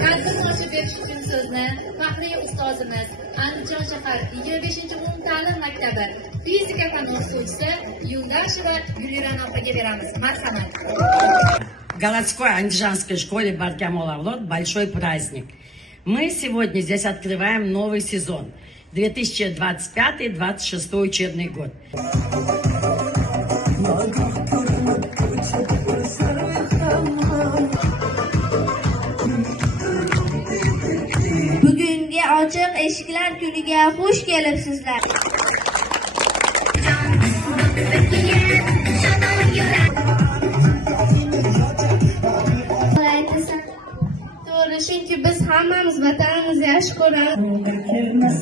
Tadbirni ochib berish uchun so'zni faxriy ustozimiz Andijon shahar 25-umumta'lim maktabi fizika fani o'qituvchisi Yuldasheva Gulirana opaga beramiz. Marhamat. Городской андижанской школе Баркамол Авлод большой праздник. Мы сегодня здесь открываем новый сезон 2025-2026 учебный год. Bugungi ochiq eshiklar kuniga xush kelibsizlar. To'g'ri, chunki biz hammamiz vatanimizni yaxshi ko'ramiz.